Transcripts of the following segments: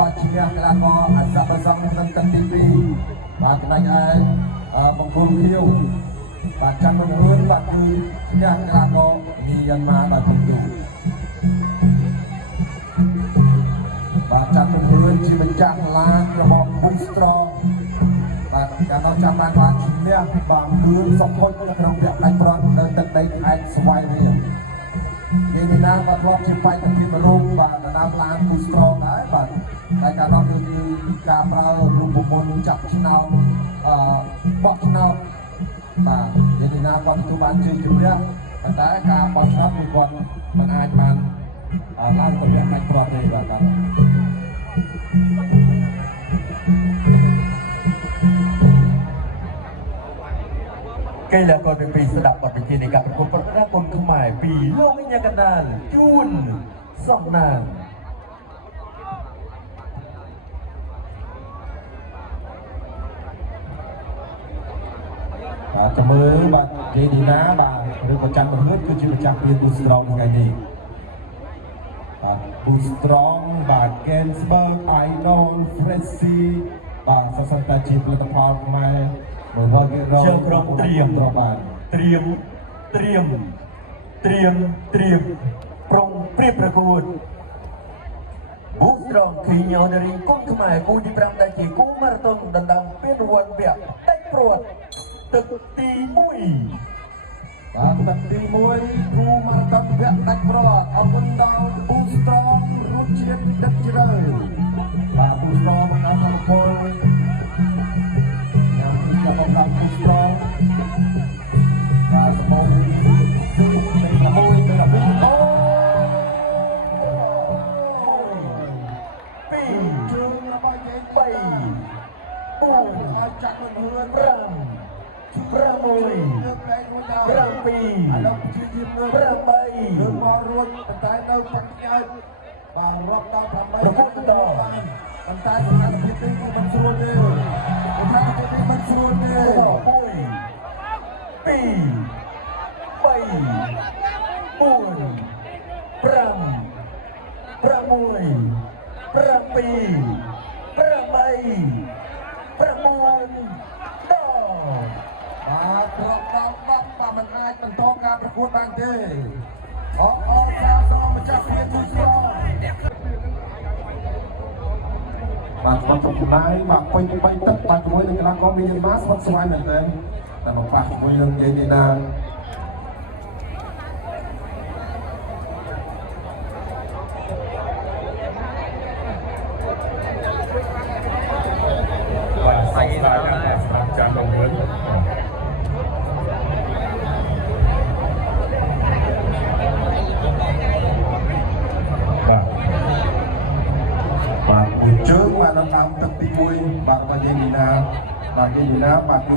បាទជាកីឡាករអស័ក្តិប្រសងនឹងទឹកទី2បាទចំណែកឯបង្គោលខៀវបាទចាំនឹងរឿនបាទគឺឈ្នះកីឡាករមីយ៉ាន់ម៉ាបាទទី2បាទចាំនឹងរឿនជាម្ចាស់ឡានរបស់គុំស្រងបាទកាលនោះចាំបានឈ្នះបាទគឺសុខុនក្នុងវគ្គដាច់ប្រន់នៅទឹកដីខេត្តស្វាយរៀងគេនេះណាបាទធ្លាប់ជាបេក្ខភាពរូបបាទដំណើរឡានគុំស្រងដែរបាទតែកាលនោះគឺការប្រើរូបមន្តចាប់ឆ្នោតបោះឆ្នោតបាទគេនេះណាគាត់ទទួលបានជ័យជំនះតែការបោះឆ្នោតគឺគាត់មិនអាចបានឡើងទៅវគ្គដាច់ប្រន់ទេបាទកីឡាករទាំងពីរស្ដាប់បទបញ្ជានៃការប្រកួតប្រដាល់គុនខ្មែរពីលោកវិញ្ញាកណ្ដាលជួនសំណាងបាទចាំមើលបាទនិយាយទីណាបាទឬក៏ចាំបង្ហឺតគឺជាម្ចាស់ពីប៊ូស្រងថ្ងៃនេះបាទប៊ូស្រងបាទ Gensberg Idol Freshy បាទសរសើរតែជាផលិតផលខ្មែរ100%ជើងក្រុមត្រៀមបាទត្រៀមប្រុងព្រៀបប្រកួតប៊ូស្រងឃីញ៉ូនារីគុនខ្មែរគូទី5ដែលជាគូម៉ារ៉ាតុនដណ្ដើមពានរង្វាន់វគ្គដាច់ព្រាត់ទឹកទី1បាទទឹកទី1គូម៉ារ៉ាតុនវគ្គដាច់ព្រាត់អរគុណដល់ប៊ូស្រងរសជាតិទឹកជ្រៅបាទប៊ូស្រងបានអរគុណចាប់មកដល់គូស្រងបាទសមោគឺនៃ6ទៅដល់2ជើងរបស់យើង3 4ឲ្យចាក់មិនហឿន5 6 7 ឥឡូវជាជាមើល8យើងមករួចតែនៅខាងផ្នែកបាទរាប់ដល់8ប្រកួតដល់ប៉ុន្តែស្ថានភាពនេះគឺមិនស្រួលទេស្ថានភាពនេះមិនស្រួលទេ1 2 3 4 5 6 7 8 9 10បាទប្រកប10បាទមិនអាចបន្តការប្រកួតបានទេអរសាទរម្ចាស់ពានទូស្រងបាទគាត់ចំណាយបាទពេញ3ទឹកបាទជាមួយនឹងកីឡាករមីយ៉ាន់ម៉ាស្វិតស្វាយមែនទេតែមកប៉ះជាមួយនឹងយាយនេះណាបាទសាច់ដល់ចាំបង្រៀនបាទមួយជើងបាទដណ្ដើមទឹកទី1បាទរបស់យាយនីណាបាទយាយនីណាបាទគឺ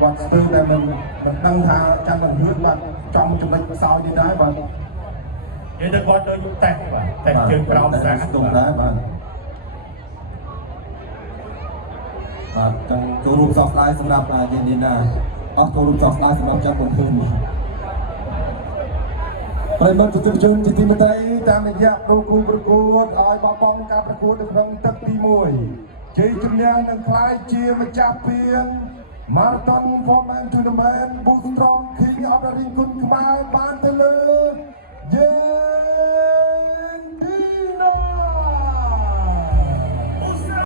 គាត់ស្ទើរតែមិនដឹងថាចាំបង្រៀនបាទចំចំណុចខ្សោយនេះដែរបាទនិយាយទៅគាត់ដូចតេះបាទតេះជើងក្រោមស្រាស្ទុំដែរបាទទាំងចូលរួមសោកស្ដាយសម្រាប់យាយនីណាអស់ចូលរួមសោកស្ដាយសម្រាប់ចាំបង្រៀនប្រិមត្តជាជនជាទីមេត្រីតាមរយៈប្រគូប្រកួតឲ្យបបង់ការប្រកួតនៅក្នុងទឹកទី1ជ័យជំនះនឹងក្លាយជាម្ចាស់ពាន Marathon Fortman Tournament ប៊ូស្រង King of the Ring គុនខ្មែរបានទៅលើយេ